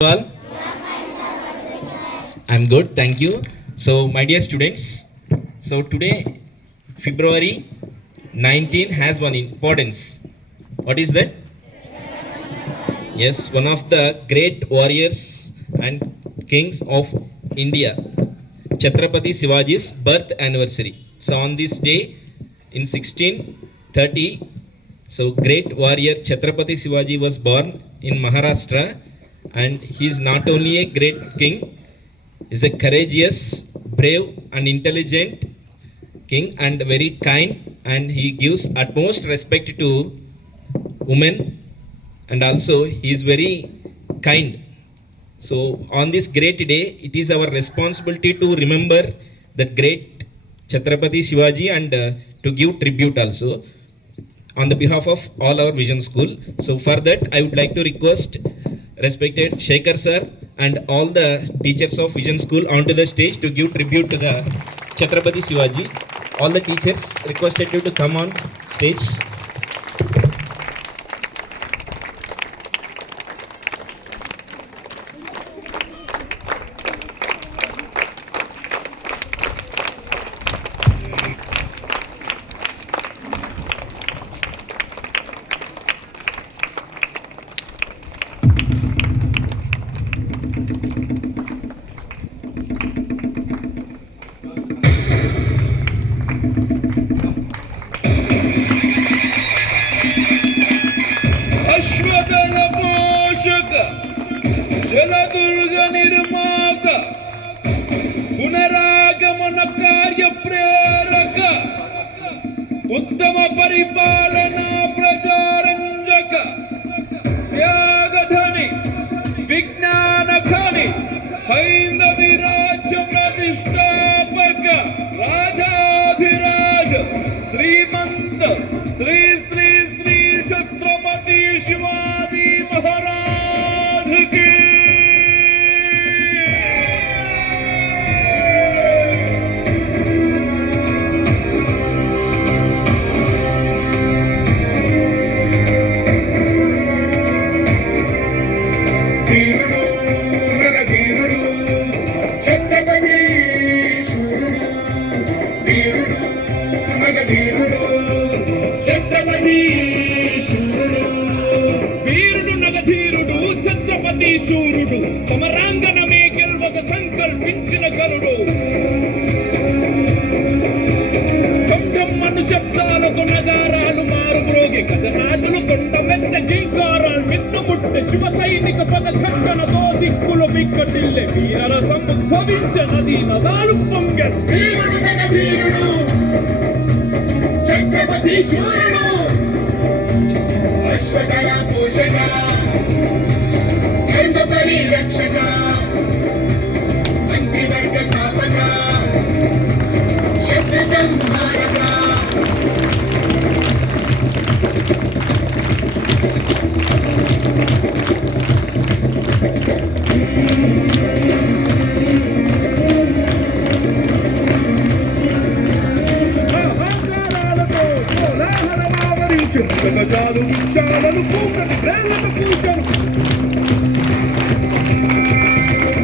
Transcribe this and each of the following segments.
All, I'm good, thank you. So, my dear students, so today, February 19 has one importance. What is that? Yes, one of the great warriors and kings of India, Chhatrapati Shivaji's birth anniversary. So, on this day in 1630, so great warrior Chhatrapati Shivaji was born in Maharashtra. And he is not only a great king, he is a courageous, brave and intelligent king and very kind, and he gives utmost respect to women, and also he is very kind. So on this great day, it is our responsibility to remember that great Chhatrapati Shivaji and to give tribute also on the behalf of all our Vision School. So for that, I would like to request respected Shekhar sir and all the teachers of Vision School onto the stage to give tribute to the Chhatrapati Shivaji. All the teachers requested you to come on stage. Jaladurga నిర్మాత పునరాగమన కార్య ప్రేరక ఉత్తమ పరిపాలన ప్రజారంజక త్యాగధని విజ్ఞాన ఖని హైందవి రాజ్య ప్రతిష్టాపక రాజాధిరాజ శ్రీమంత శ్రీ శ్రీ శ్రీ ఛత్రపతి శివాజీ మహారాజ్ కి శూరుడు సమరాంగణమే గెల్వక సంకల్పించిన గరుడు కంఠమ్మను శబ్దాలకు నగారాలు మారు మ్రోగి గజరాజులు కొండమెత్త జీకారాలు మిన్నుముట్ట శివ సైనిక పద ఖండనతో దిక్కులు బిక్కటిల్లె వీరరసం ఉద్భవించనది నదాలు పొంగెను ఛత్రపతి శూరుడు అశ్వదళ పోషక ధర్మ పరిరక్షక మంత్రివర్గ స్థాపక శస్త్ర సంహారక గజాలు విచాలను పూకటి ప్రేమను పూకను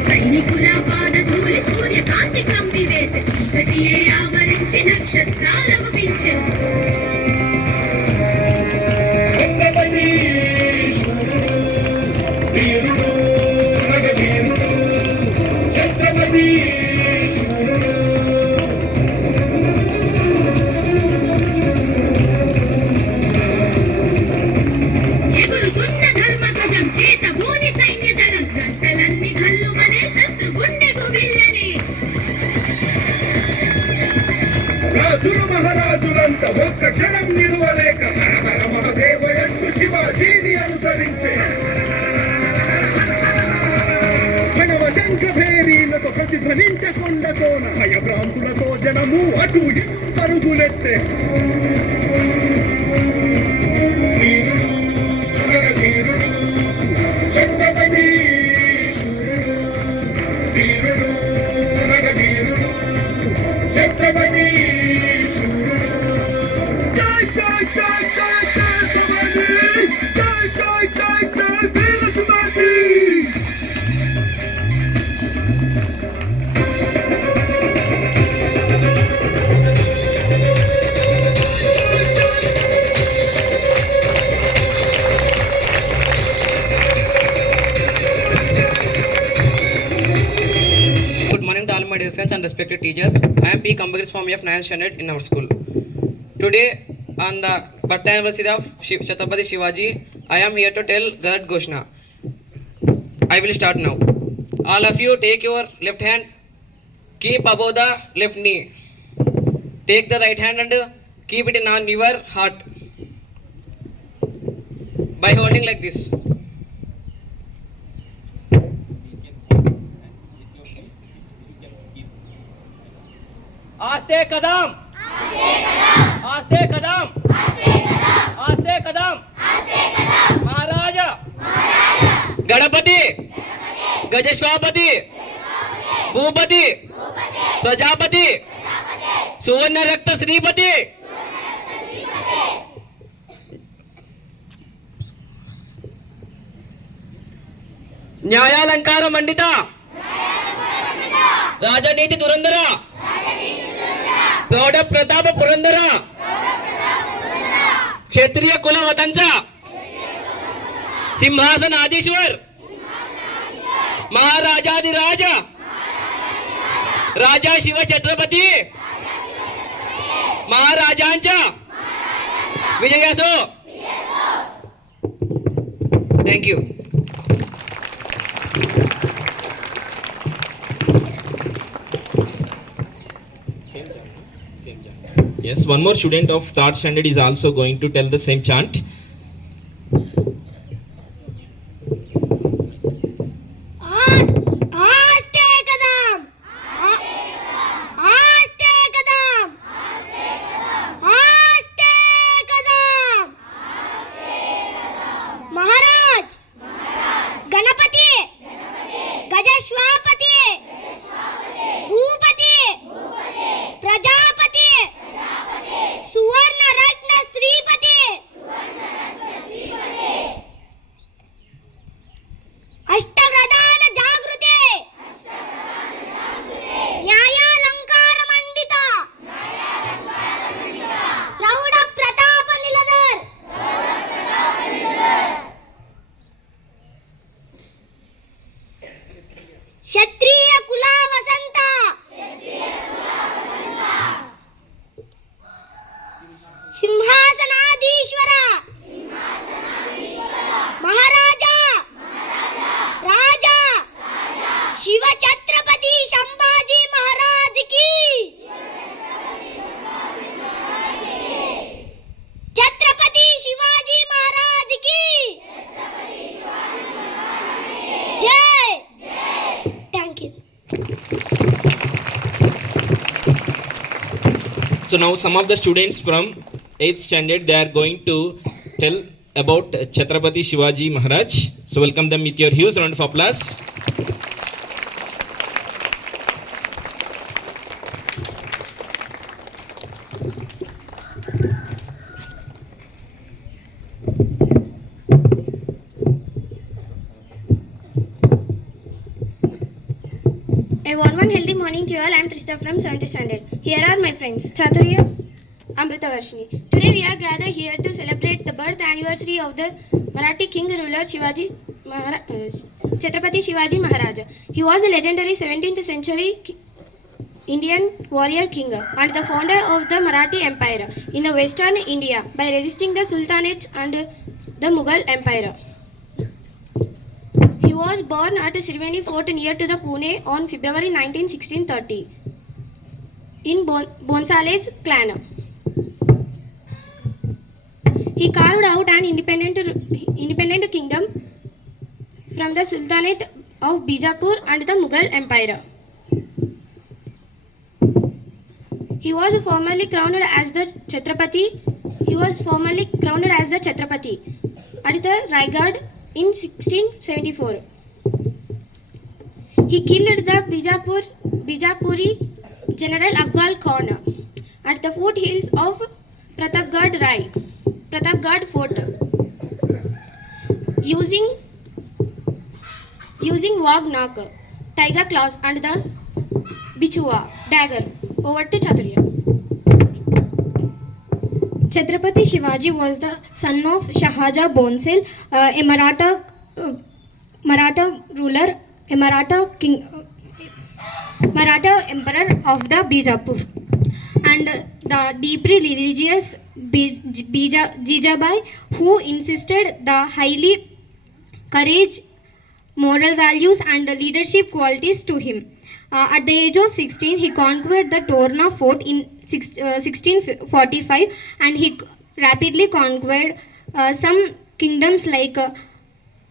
సైనికుల పాదధూళి సూర్యకాంతి కంపివేస చీకటియే ఆవరించి నక్షత్రాలకు పించెను ఛత్రపతి శూరుడు వీరుడు మగధీరుడు ఛత్రపతి శూరుడు ఎగురుతున్న ధర్మధ్వజం చేత భూని సైన్య దళం గంటలన్నీ గల్లుమనే శత్రు గుండెకు విల్లని రాజులు మహారాజులంత ఒక్క క్షణం నిలువలేక హరహర మహదేవ ఎందు శివాజీని అనుసరించే ప్రణవ శంఖ భేరీలతో ప్రతిధ్వనించకుండతోన భయభ్రాంతులతో జనము అటు ఇటు పరుగులెత్తే ఛత్రపతి శూరుడు వీరుడు మగధీరుడు ఛత్రపతి శూరుడు జై జై జై జై జై శివాజీ జై జై జై జై వీర Shivaji friends and respected teachers. I am P. Kambagris from F9th standard in our school. Today, on the birth anniversary of Chhatrapati Shivaji, I am here to tell Garad Goshna. I will start now. All of you take your left hand, keep above the left knee. Take the right hand and keep it on your heart by holding like this. आस्ते कदम आस्ते कदम आस्ते कदम महाराजा गणपति गजस्वापति भूपति प्रजापति सुवर्ण रक्त श्रीपति न्यायालंकार मंडित राजनीति दुरंधर प्रौढ प्रताप पुरंदर क्षत्रिय कुलवतांचा सिंहासनाधीश्वर महाराजाधिराज राजा शिव छत्रपती महाराजांच्या विजय असो. Thank you. Yes, one more student of third standard is also going to tell the same chant. आस्ते कदम आस्ते कदम आस्ते कदम महाराज गणपति गजस्वापति भूपति प्रजापति सुवर्ण रत्न श्रीपति अष्टप्रधान जागृते न्यायालंकार मंडित प्रौढ प्रताप निलधर क्षत्रिय कुला वसंत सिंहासनाधीश्वर महाराजा राजा शिव छत्रपति संभाजी महाराज की छत्रपति शिवाजी महाराज की जय. Thank you. So now some of the students from 8th standard, they are going to tell about Chhatrapati Shivaji Maharaj. So welcome them with your huge round of applause. A warm healthy morning to you all. I am Trista from 7th standard. Here are my friends Chaturya, Amrita Varshini. Today we are gathered here to celebrate the birth anniversary of the Marathi king ruler Chhatrapati Shivaji Maharaj. He was a legendary 17th century Indian warrior king and the founder of the Marathi Empire in the western India by resisting the Sultanates and the Mughal Empire. He was born at Sirveni Fort near to the Pune on February 19, 1630 in Bonsale's clan. He carved out an independent kingdom from the Sultanate of Bijapur and the Mughal Empire. He was formally crowned as the Chhatrapati. At the Raigad in 1674. He killed the Bijapuri General Afghal Khan at the foothills of Pratapgarh Fort using Wagnak, tiger claws and the Bichua dagger. Over to Chaturya. Chhatrapati Shivaji was the son of Shahaja Bhonsle, a Maratha ruler, a Maratha king, Maratha emperor of the Bijapur. And the deeply religious Jijabai, who insisted the highly courage, moral values and leadership qualities to him. At the age of 16, he conquered the Torna fort in 1645, and he rapidly conquered some kingdoms like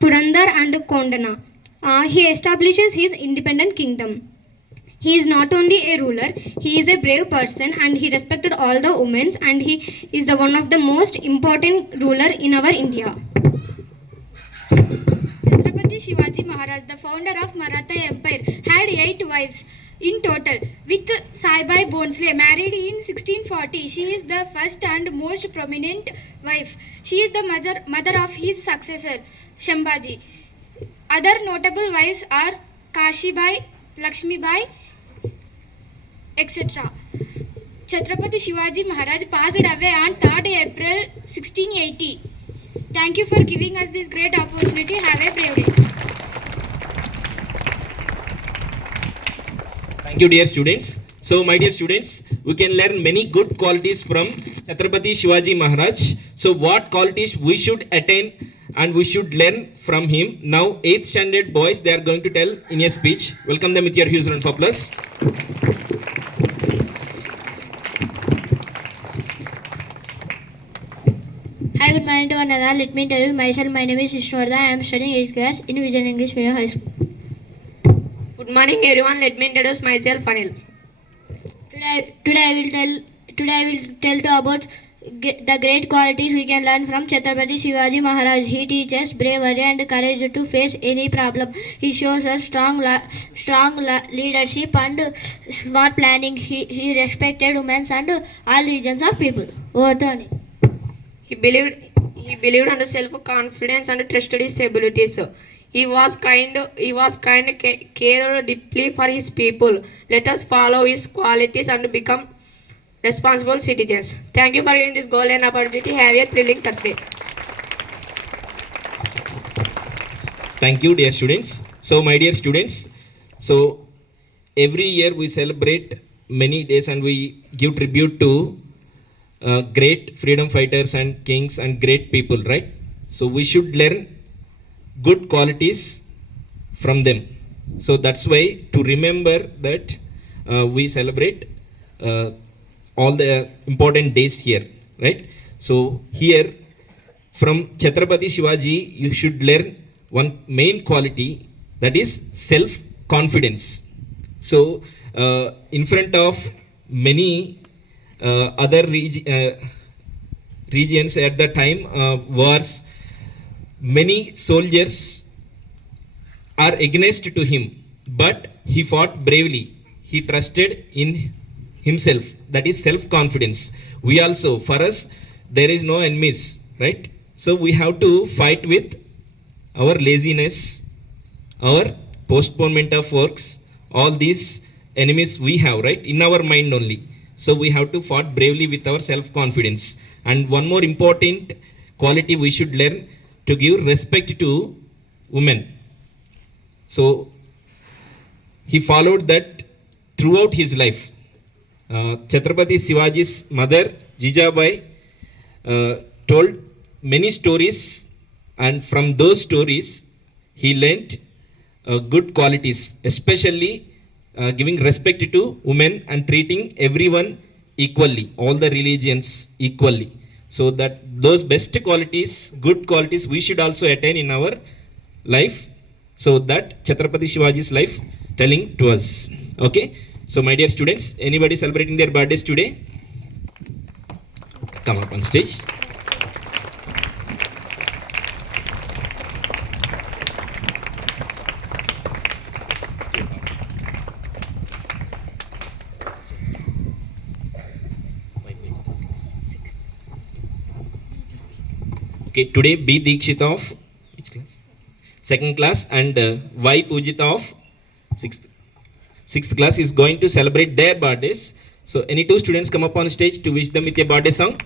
Purandar and Kondana. He establishes his independent kingdom. He is not only a ruler, he is a brave person, and he respected all the women, and he is the one of the most important ruler in our India. Chhatrapati Shivaji Maharaj, the founder of Maratha Empire, had 8 wives in total, with Saibai Bhonsle married in 1640. She is the first and most prominent wife. She is the mother of his successor, Shambhaji. Other notable wives are Kashibai, Lakshmibai, etc. Chhatrapati Shivaji Maharaj passed away on 3rd April 1680. Thank you for giving us this great opportunity. Have a brave day. Thank you, dear students. So, my dear students, we can learn many good qualities from Chhatrapati Shivaji Maharaj. So, what qualities we should attain and we should learn from him? Now, 8th standard boys, they are going to tell in a speech. Welcome them with your huge round of applause. Hi, good morning to one another. Let me tell you myself. My name is Vishnuvarda. I am studying 8th class in Vision English Medium High School. Good morning, everyone. Let me introduce myself, Anil. Today I will tell to about the great qualities we can learn from Chhatrapati Shivaji Maharaj. He teaches bravery and courage to face any problem. He shows us strong leadership and smart planning. He respected women and all regions of people. Over to Anil. He believed on self-confidence and trusted his abilities. He was kind, cared deeply for his people. Let us follow his qualities and become responsible citizens. Thank you for giving this golden opportunity. Have a thrilling Thursday. Thank you, dear students. So, my dear students, so every year we celebrate many days and we give tribute to great freedom fighters and kings and great people, right? So, we should learn good qualities from them. So, that's why to remember that we celebrate all the important days here, right? So, here from Chhatrapati Shivaji, you should learn one main quality, that is self-confidence. So, in front of many other regions at the time, wars, many soldiers are against to him, but he fought bravely. He trusted in himself. That is self-confidence. We also, for us, there is no enemies, right? So we have to fight with our laziness, our postponement of works, all these enemies we have, right? In our mind only. So we have to fight bravely with our self-confidence. And one more important quality we should learn, to give respect to women. So he followed that throughout his life. Chhatrapati Shivaji's mother Jijabai told many stories, and from those stories he learnt good qualities, especially giving respect to women and treating everyone equally, all the religions equally. So that those best qualities, good qualities, we should also attain in our life. So that Chhatrapati Shivaji's life telling to us. Okay. So my dear students, anybody celebrating their birthdays today? Come up on stage. Okay, today B Dikshita of which class? 2nd class, and Y Pujita of 6th class is going to celebrate their birthdays. So any two students come up on stage to wish them with a birthday song.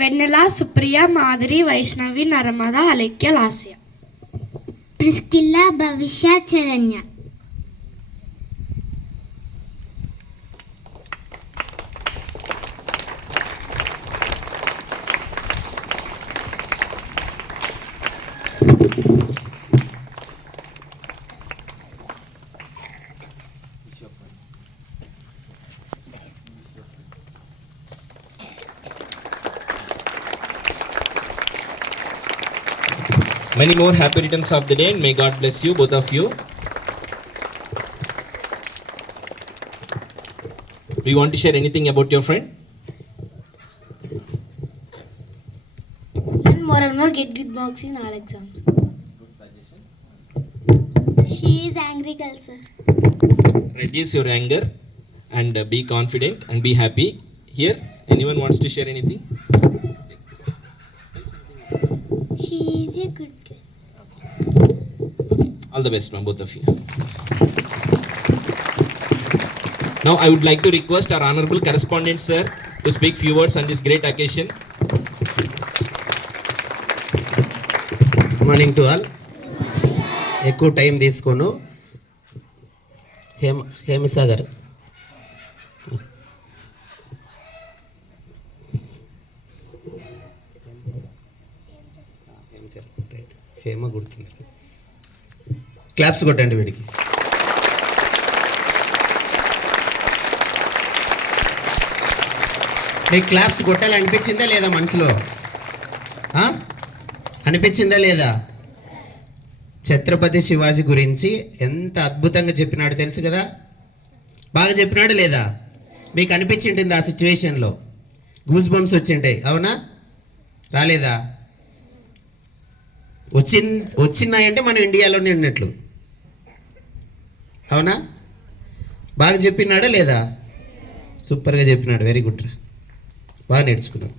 వెన్నెల, సుప్రియ, మాధురి, వైష్ణవి, నర్మద, అలేఖ్య, లాస్య. ప్రిస్కిల్లా, భవిష్య, Charanya. Many more happy returns of the day and may God bless you, both of you. Do you want to share anything about your friend? Learn more and more, get good marks in all exams. She is angry girl, sir. Reduce your anger and be confident and be happy. Here, anyone wants to share anything? She is a good girl. All the best, ma'am, both of you. Now, I would like to request our honorable correspondent, sir, to speak few words on this great occasion. Morning to all. ఎక్కువ టైం తీసుకోను. హేమసాగర్, హేమ గుర్తుంది. క్లాప్స్ కొట్టండి వీడికి. మీకు క్లాప్స్ కొట్టాలనిపించిందా లేదా? మనసులో అనిపించిందా లేదా? ఛత్రపతి శివాజీ గురించి ఎంత అద్భుతంగా చెప్పినాడు తెలుసు కదా. బాగా చెప్పినాడు లేదా? మీకు అనిపించింటుంది ఆ సిచ్యువేషన్లో గూస్ బంప్స్ వచ్చింటాయి, అవునా? రాలేదా? వచ్చినాయంటే మనం ఇండియాలోనే ఉన్నట్లు, అవునా? బాగా చెప్పినాడా లేదా? సూపర్గా చెప్పినాడు. వెరీ గుడ్ రా, బాగా నేర్చుకున్నాం.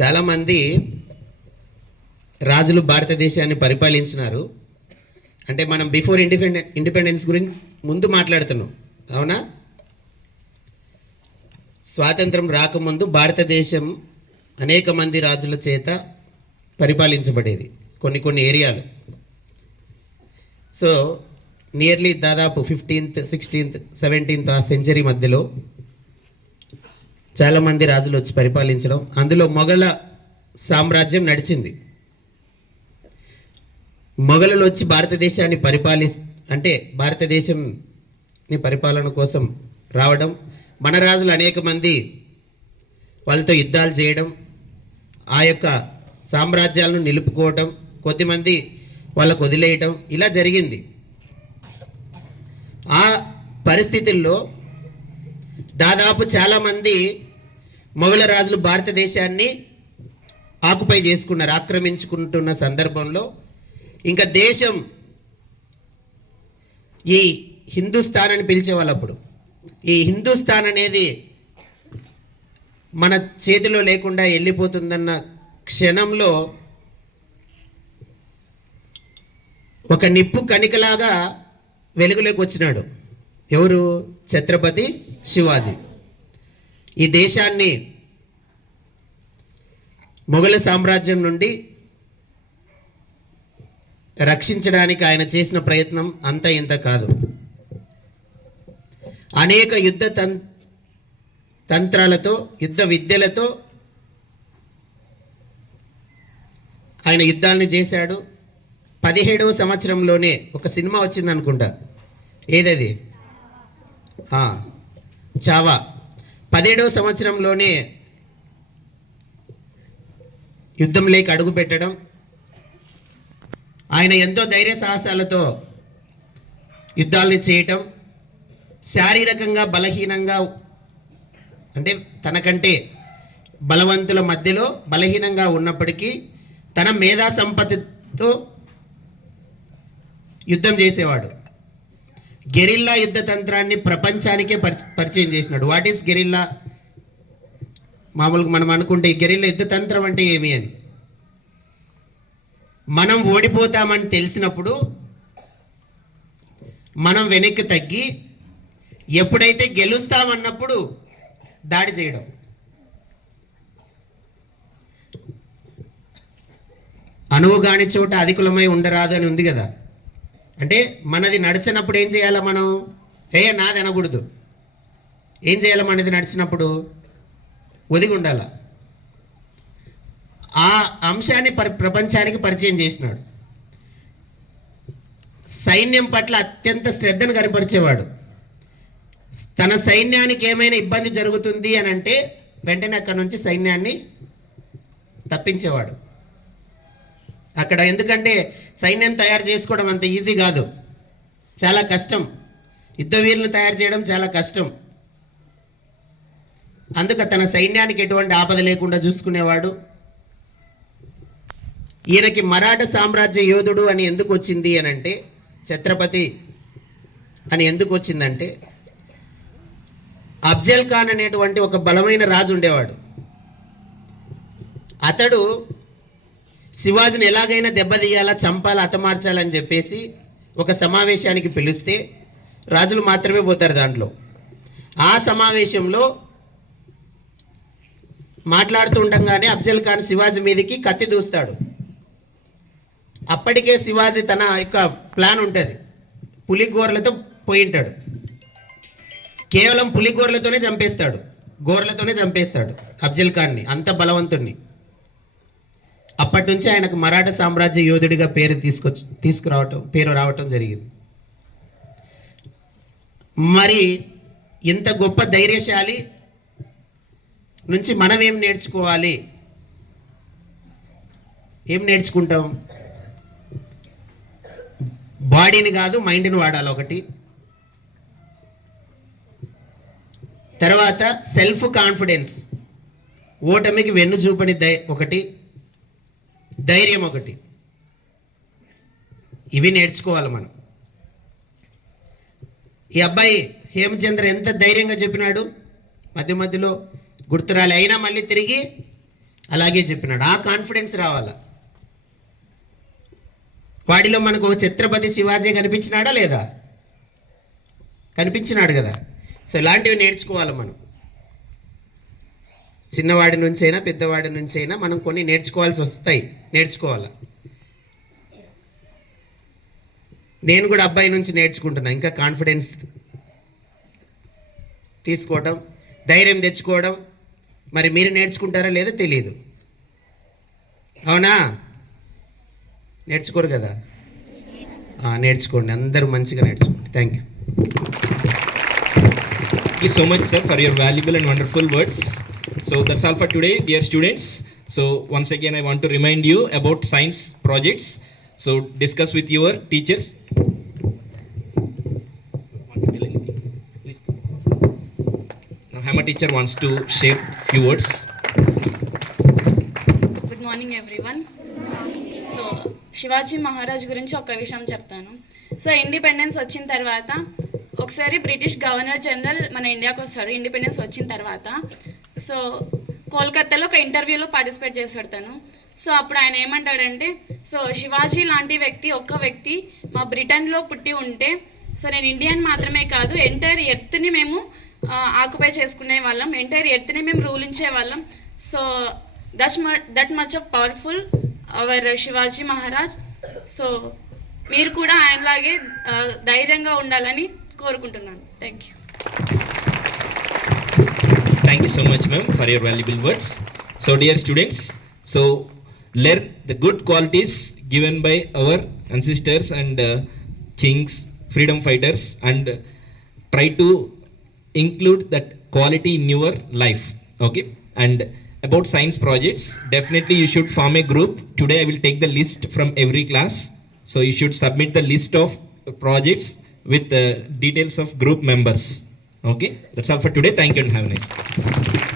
చాలామంది రాజులు భారతదేశాన్ని పరిపాలించినారు. అంటే మనం బిఫోర్ ఇండిపెండెన్స్ గురించి ముందు మాట్లాడుతున్నాం, అవునా? స్వాతంత్రం రాకముందు భారతదేశం అనేక మంది రాజుల చేత పరిపాలించబడేది, కొన్ని ఏరియాలు. సో నియర్లీ దాదాపు 15th, 16th, 17th సెంచరీ మధ్యలో చాలామంది రాజులు వచ్చి పరిపాలించడం, అందులో మొఘల సామ్రాజ్యం నడిచింది. మొఘలులు వచ్చి భారతదేశాన్ని అంటే భారతదేశంని పరిపాలన కోసం రావడం, మన రాజులు అనేక మంది వాళ్ళతో యుద్ధాలు చేయడం, ఆ యొక్క సామ్రాజ్యాలను నిలుపుకోవటం, కొద్దిమంది వాళ్ళకు వదిలేయటం, ఇలా జరిగింది. ఆ పరిస్థితుల్లో దాదాపు చాలామంది మొఘల రాజులు భారతదేశాన్ని ఆక్యుపై చేసుకున్నారు, ఆక్రమించుకుంటున్న సందర్భంలో ఇంకా దేశం ఈ హిందుస్థాన్ అని పిలిచేవాళ్ళు. అప్పుడు ఈ హిందుస్థాన్ అనేది మన చేతిలో లేకుండా వెళ్ళిపోతుందన్న క్షణంలో ఒక నిప్పు కణికలాగా వెలుగులోకి వచ్చినాడు. ఎవరు? ఛత్రపతి శివాజీ. ఈ దేశాన్ని మొఘల సామ్రాజ్యం నుండి రక్షించడానికి ఆయన చేసిన ప్రయత్నం అంత ఇంత కాదు. అనేక యుద్ధ తంత్రాలతో, యుద్ధ విద్యలతో ఆయన యుద్ధాలని చేశాడు. 17వ సంవత్సరంలోనే ఒక సినిమా వచ్చింది అనుకుంటా, ఏదది? చావా. 17వ సంవత్సరంలోనే యుద్ధంలోకి అడుగు పెట్టడం, ఆయన ఎంతో ధైర్య సాహసాలతో యుద్ధాలని చేయటం, శారీరకంగా బలహీనంగా అంటే తనకంటే బలవంతుల మధ్యలో బలహీనంగా ఉన్నప్పటికీ తన మేధా సంపత్తితో యుద్ధం చేసేవాడు. గెరిల్లా యుద్ధ తంత్రాన్ని ప్రపంచానికే పరిచయం చేసినాడు. What is guerrilla? మామూలుగా మనం అనుకుంటే ఈ గెరిల్లా యుద్ధ తంత్రం అంటే ఏమి అని, మనం ఓడిపోతామని తెలిసినప్పుడు మనం వెనక్కి తగ్గి ఎప్పుడైతే గెలుస్తామన్నప్పుడు దాడి చేయడం. అణువు కాని చోట అధికులమై ఉండరాదు అని ఉంది కదా. అంటే మనది నడిచినప్పుడు ఏం చేయాలా మనం? నాది అనకూడదు. ఏం చేయాలి? మనది నడిచినప్పుడు ఒదిగి ఉండాల. ఆ అంశాన్ని ప్రపంచానికి పరిచయం చేసినాడు. సైన్యం పట్ల అత్యంత శ్రద్ధను కనపరిచేవాడు. తన సైన్యానికి ఏమైనా ఇబ్బంది జరుగుతుంది అని అంటే వెంటనే అక్కడ నుంచి సైన్యాన్ని తప్పించేవాడు. అక్కడ ఎందుకంటే సైన్యం తయారు చేసుకోవడం అంత ఈజీ కాదు, చాలా కష్టం. యుద్ధ వీరులను తయారు చేయడం చాలా కష్టం. అందుకు తన సైన్యానికి ఎటువంటి ఆపద లేకుండా చూసుకునేవాడు. ఈయనకి మరాఠా సామ్రాజ్య యోధుడు అని ఎందుకు వచ్చింది అని అంటే, ఛత్రపతి అని ఎందుకు వచ్చిందంటే, అఫ్జల్ ఖాన్ అనేటువంటి ఒక బలమైన రాజు ఉండేవాడు. అతడు శివాజీని ఎలాగైనా దెబ్బతీయాలా, చంపాలా, హతమార్చాలని చెప్పేసి ఒక సమావేశానికి పిలిస్తే రాజులు మాత్రమే పోతారు దాంట్లో. ఆ సమావేశంలో మాట్లాడుతూ ఉండగానే అఫ్జల్ ఖాన్ శివాజీ మీదకి కత్తి దూస్తాడు. అప్పటికే శివాజీ తన యొక్క ప్లాన్ ఉంటుంది. పులిగోర్లతో పోయింటాడు. కేవలం పులిగోర్లతోనే చంపేస్తాడు, గోర్లతోనే చంపేస్తాడు అఫ్జల్ ఖాన్ని, అంత బలవంతుణ్ణి. అప్పటి నుంచి ఆయనకు మరాఠా సామ్రాజ్య యోధుడిగా పేరు రావటం జరిగింది. మరి ఇంత గొప్ప ధైర్యశాలి నుంచి మనం ఏం నేర్చుకోవాలి? ఏం నేర్చుకుంటాం? బాడీని కాదు, మైండ్ని వాడాలి ఒకటి. తర్వాత సెల్ఫ్ కాన్ఫిడెన్స్, ఓటమికి వెన్ను చూపని ఒకటి, ధైర్యం ఒకటి. ఇవి నేర్చుకోవాలి మనం. ఈ అబ్బాయి హేమచంద్ర ఎంత ధైర్యంగా చెప్పినాడు, మధ్య మధ్యలో గుర్తురాలి, అయినా మళ్ళీ తిరిగి అలాగే చెప్పినాడు. ఆ కాన్ఫిడెన్స్ రావాలా. వాడిలో మనకు ఒక ఛత్రపతి శివాజీ కనిపించినాడా లేదా? కనిపించినాడు కదా. సో ఇలాంటివి నేర్చుకోవాలి మనం. చిన్నవాడి నుంచి అయినా పెద్దవాడి నుంచి అయినా మనం కొన్ని నేర్చుకోవాల్సి వస్తాయి, నేర్చుకోవాలి. నేను కూడా అబ్బాయి నుంచి నేర్చుకుంటున్నా. ఇంకా కాన్ఫిడెన్స్ తీసుకోవడం, ధైర్యం తెచ్చుకోవడం. మరి మీరు నేర్చుకుంటారా లేదో తెలియదు. అవునా? నేర్చుకోరు కదా. నేర్చుకోండి, అందరూ మంచిగా నేర్చుకోండి. Thank you. Thank you so much, sir, for your valuable and wonderful words. So that's all for today, dear students. So once again, I want to remind you about science projects. So discuss with your teachers. Want to tell anything? Please. Now, Hema teacher wants to share few words. Good morning everyone. So Shivaji మహారాజ్ గురించి ఒక విషయం చెప్తాను. So independence వచ్చిన తర్వాత ఒకసారి British governor general మన ఇండియాకి వస్తాడు. ఇండిపెండెన్స్ వచ్చిన తర్వాత సో కోల్కతాలో ఒక ఇంటర్వ్యూలో పార్టిసిపేట్ చేస్తాడు తను. సో అప్పుడు ఆయన ఏమంటాడంటే, సో శివాజీ లాంటి ఒక్క వ్యక్తి మా బ్రిటన్లో పుట్టి ఉంటే సో నేను ఇండియన్ మాత్రమే కాదు, ఎంటైర్ ఎర్త్ని మేము ఆక్యుపై చేసుకునే వాళ్ళం, ఎంటైర్ ఎర్త్ని మేము రూలించే వాళ్ళం. So that much of powerful our Shivaji Maharaj. So మీరు కూడా ఆయనలాగే ధైర్యంగా ఉండాలని కోరుకుంటున్నాను. Thank you. Thank you so much, ma'am, for your valuable words. So dear students, so learn the good qualities given by our ancestors and kings, freedom fighters, and try to include that quality in your life. Okay? And about science projects, definitely you should form a group. Today I will take the list from every class. So you should submit the list of projects with the details of group members. Okay, that's all for today. Thank you and have a nice day.